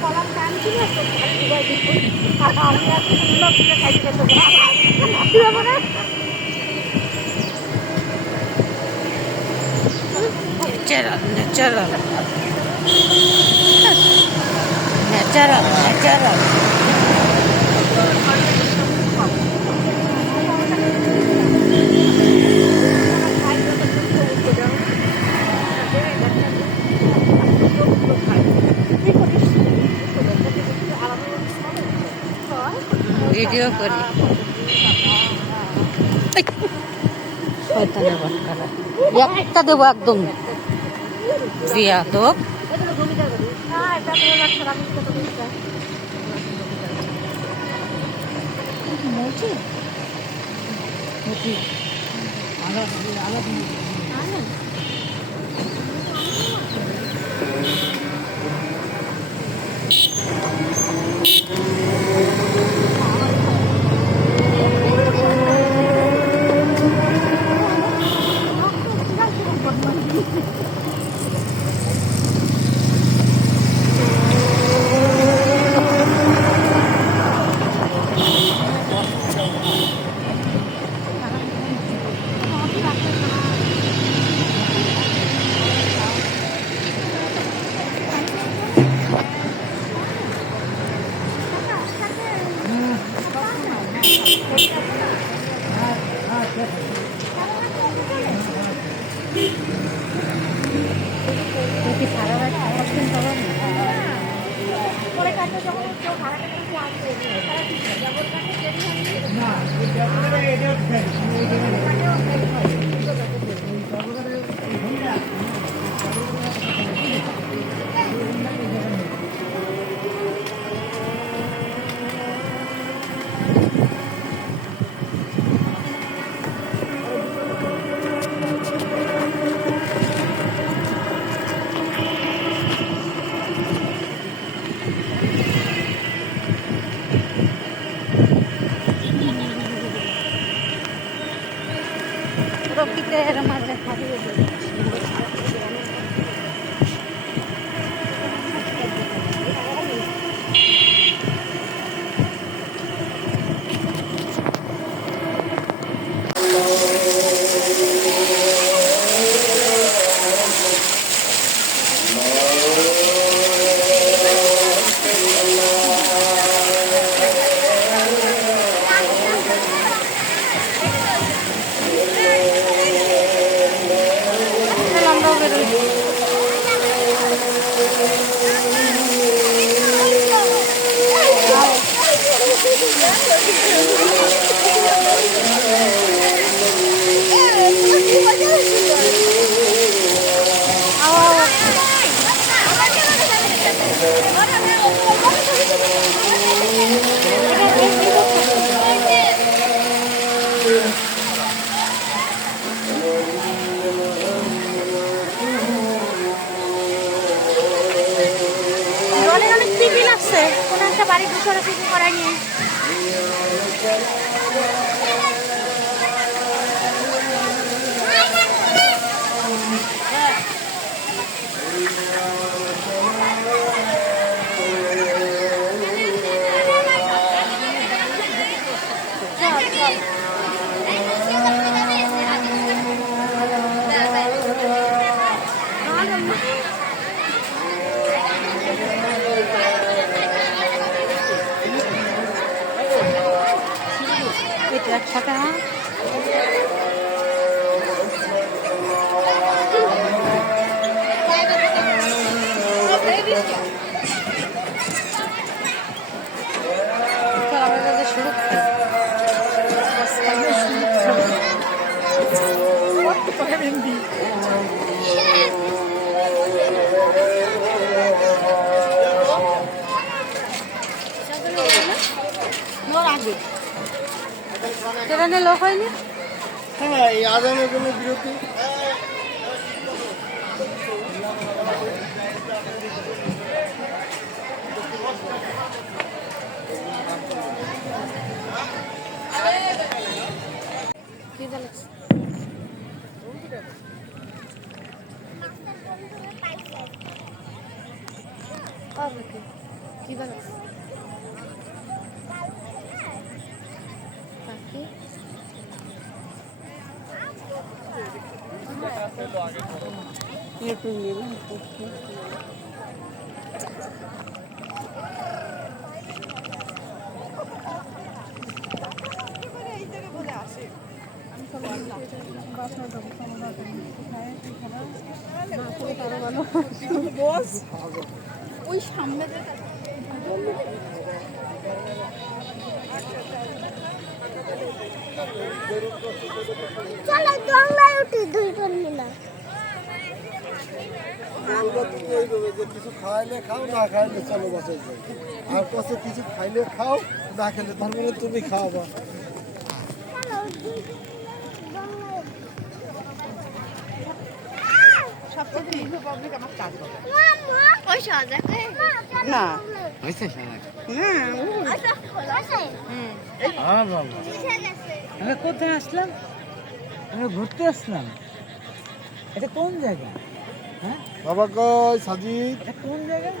কলার দাম ছিল আমি খাইতে natural natural natural natural video করি শয়তানের বাচ্চারা একটা দেবো একদম বিয়াদব বাড়ি দুশোরা কিছু করাই নিয়ে একসাথে ট্রেনে লোক হয়নি। হ্যাঁ, এই আজানের জন্য বিরতি। কি বানাচ্ছ? ওই সামনে চলো দোলনায় উঠি দুইজন মিলে। কিছু খাইলে খাও, না খাইলে চলো বসে যাই। আর কাছে কিছু খাইলে খাও, না খেলে তার মানে তুমি খাওয়া। না আমরা কোথায় আসলাম? আমরা ঘুরতে আসলাম। এটা কোন জায়গা? হ্যাঁ বাবা কই সাজিদ? এটা কোন জায়গা?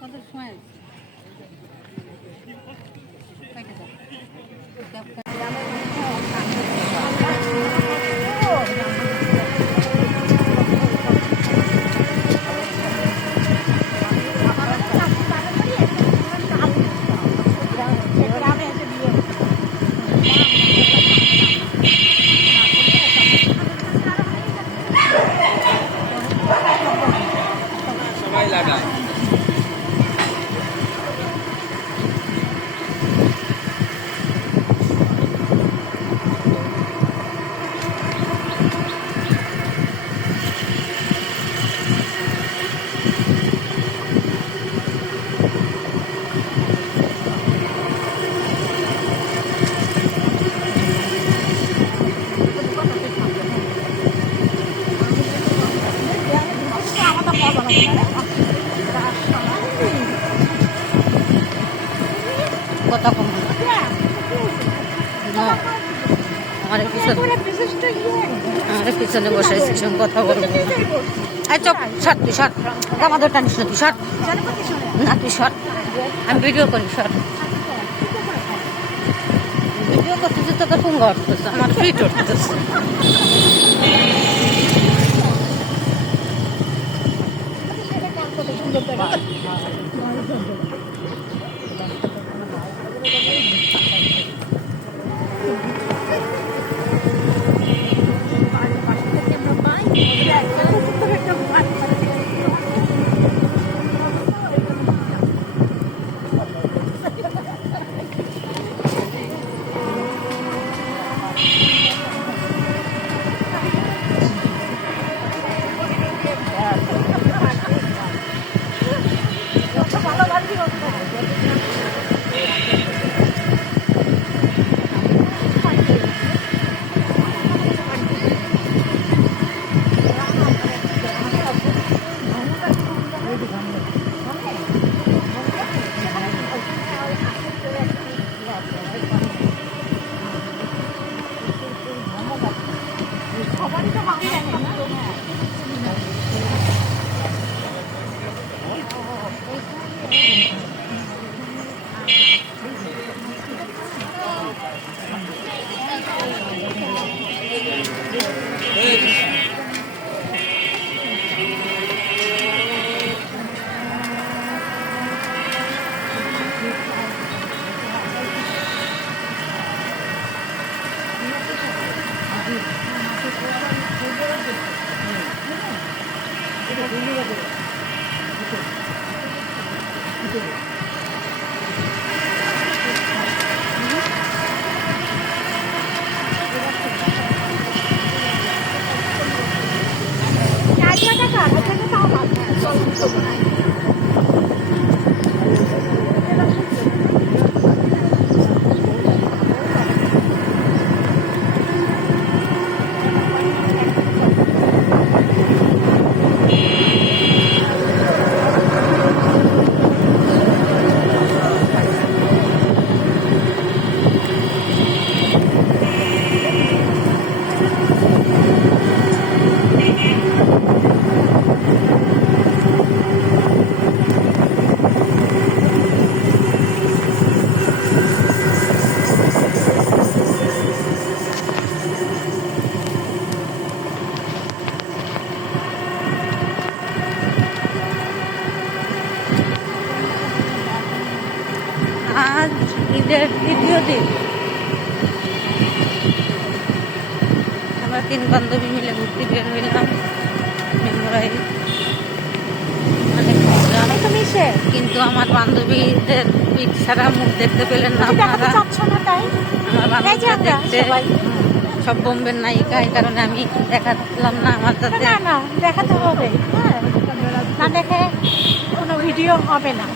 কত সময় সবাই লাগায়। কথা কম আমার পিছনে বসাইছি সঙ্গে কথা বলবো। চপ শট তুই শট, আমাদের টানিস না তুই শট, না তুই শট, আমি ভিডিও করি শট। ভিডিও করতেছি তোকে ফোন করতেছে, আমার ফিট উঠতেছে। আজ ঈদের দ্বিতীয় দিন আমরা 3 বান্ধবী মিলে ঘুরতে বের হইলাম মেমোরাই। অনেক মজা। কিন্তু আমার বান্ধবীদের পিক ছাড়া মুখ দেখতে পেলেন না আপনারা। আমার বান্ধবীদের দেখতে সব বোম্বের নায়িকা, এই কারণে আমি দেখালাম না আমার সাথে। না দেখাতে হবে, হ্যাঁ, না দেখে কোনো ভিডিও হবে না।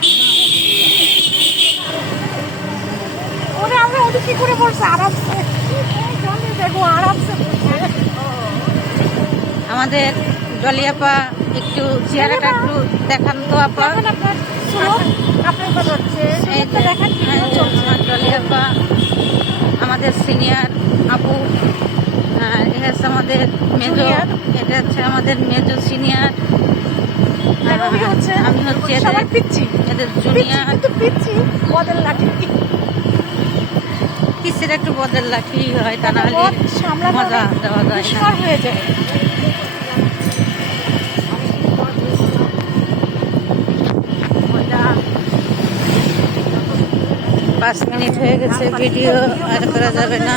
ওরে আমরা ওদের কি করে বলছে আরামসে, দেখো আরামসে বলছে। আমাদের ডলিয়াপা একটু চেহারাটা একটু দেখান তো আপা। আপনার সুরত আপনার কথা হচ্ছে এই যে আমার ডলিয়াপা আমাদের সিনিয়র আপু, এটা হচ্ছে আমাদের মেজো, এটা হচ্ছে আমাদের মেজো সিনিয়র। আমি হচ্ছে সবাই পিচ্ছি, এদের জুনিয়র। কিন্তু পিচ্ছি বদল লাঠি, পিসের একটু বদল লাঠি হয়, তা নাহলে মজা দেওয়া যায় না। হয়ে যায়। মজা। 5 মিনিট হয়ে গেছে, ভিডিও আর করা যাবে না।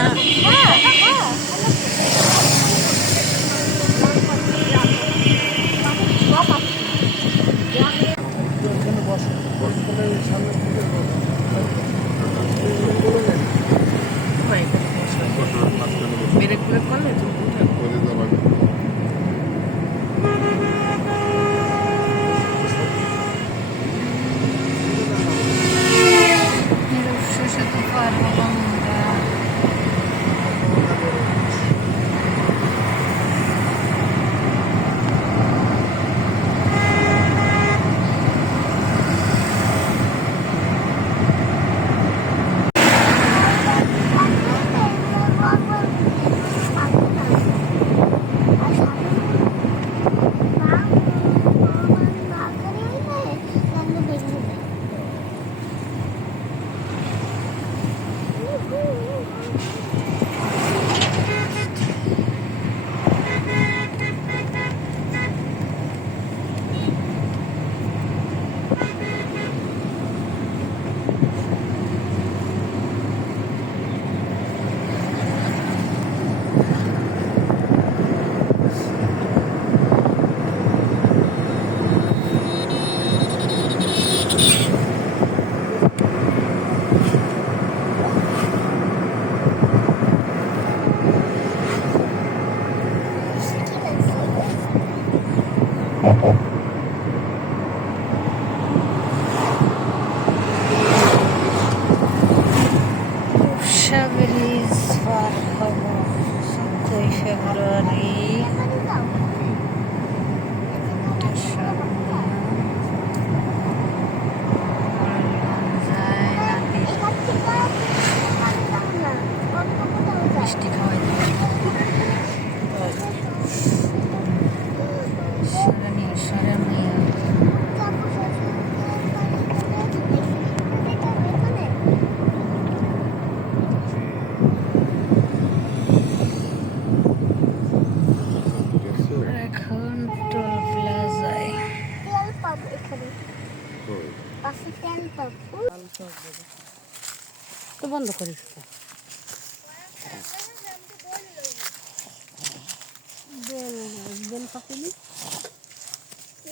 বন্ধ করিস তো।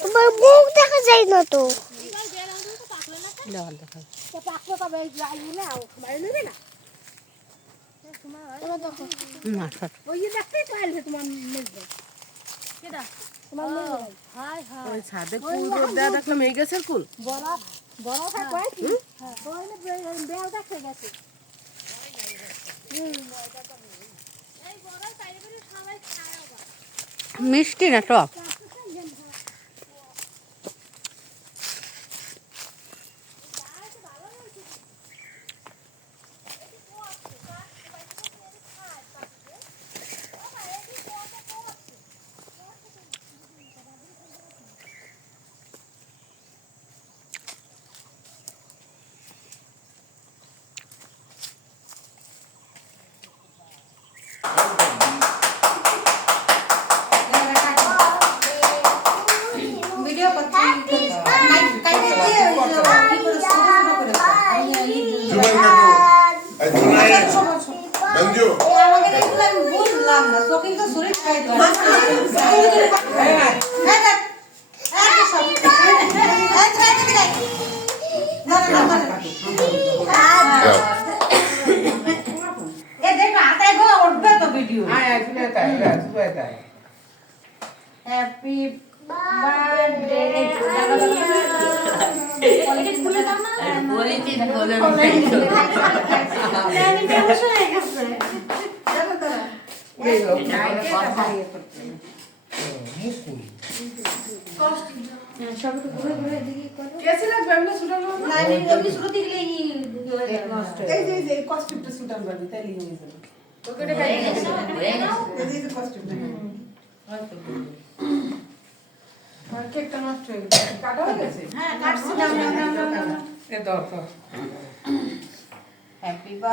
তোমার মুখ দেখা যায় না তো। দেওয়াল দেখা না সব ওই ছাদে কুল রোদ দেওয়া দেখলাম এই গাছের কুল। মিষ্টি না টক।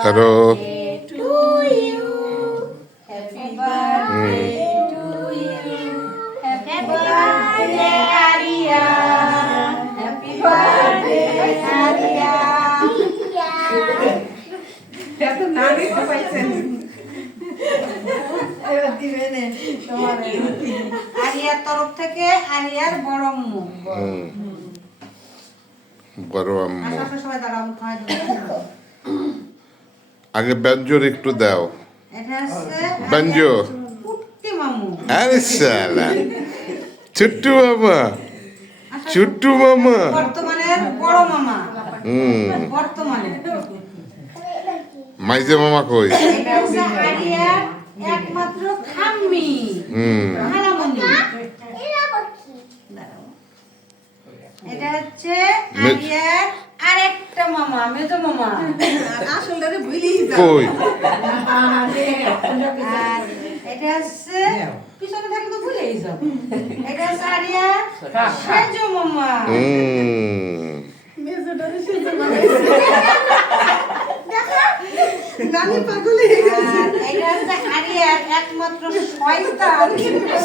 হ্যালো আলিয়ার তরফ থেকে আলিয়ার বড় আম্মু। বড় আম্মু আচ্ছা সবাই দাঁড়াও খাওয়া দাও। আগে ব্যঞ্জোর একটু দাও। এটা হচ্ছে ব্যঞ্জো কুট্টি মামু। আরে শালা ছোট্টু মামা ছোট্টু মামা বর্তমানের বড় মামা। বর্তমানে মাইজে মামা কই? এটা হচ্ছে আলিয়ার একমাত্র খাম্মি খালামণি। এটা হচ্ছে আলিয়ার আরেকটা মামা, মেজো মামা। কই? আর এটা হচ্ছে পিছনে থাকলে তো ভুলেই যাও। এটা হচ্ছে আলিয়ার সেজো মামা। আর এটা হচ্ছে আলিয়ার একমাত্র শয়তান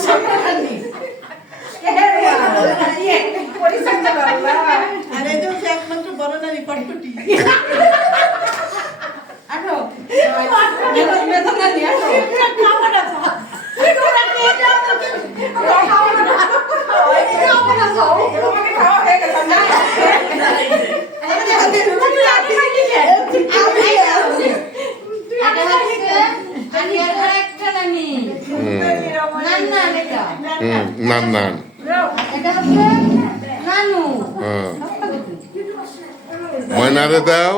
শয়তানি। না না ময়নারে দাও।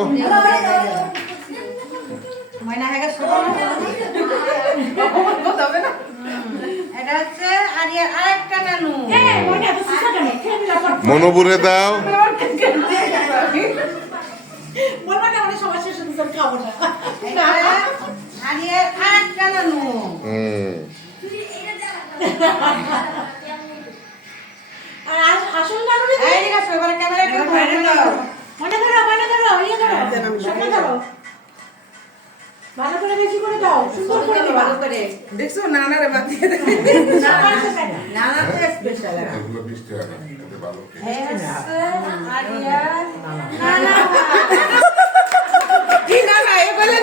মনোবুরে দাও। দেখছো নানারে বাতিয়ে নানা তো স্পেশাল। কি না না এ বলে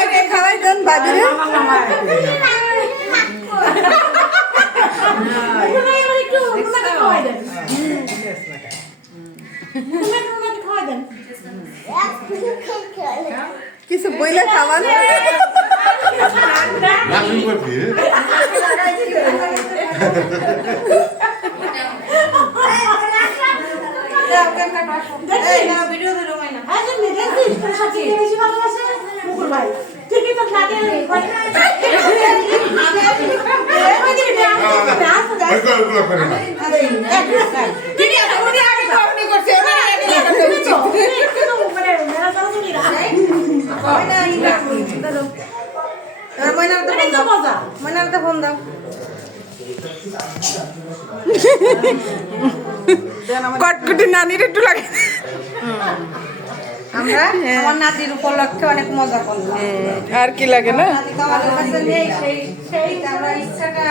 সবাইকে খাওয়াই দেন বাবিরে। কিছু বইলে খাওয়ান। কটকটি নানির একটু লাগে। আমরা আমার নাতির উপলক্ষে অনেক মজা করলাম। আর কি লাগে না? নাতি তো আমাদের কাছে নেই, সেই আমরা ইচ্ছাটা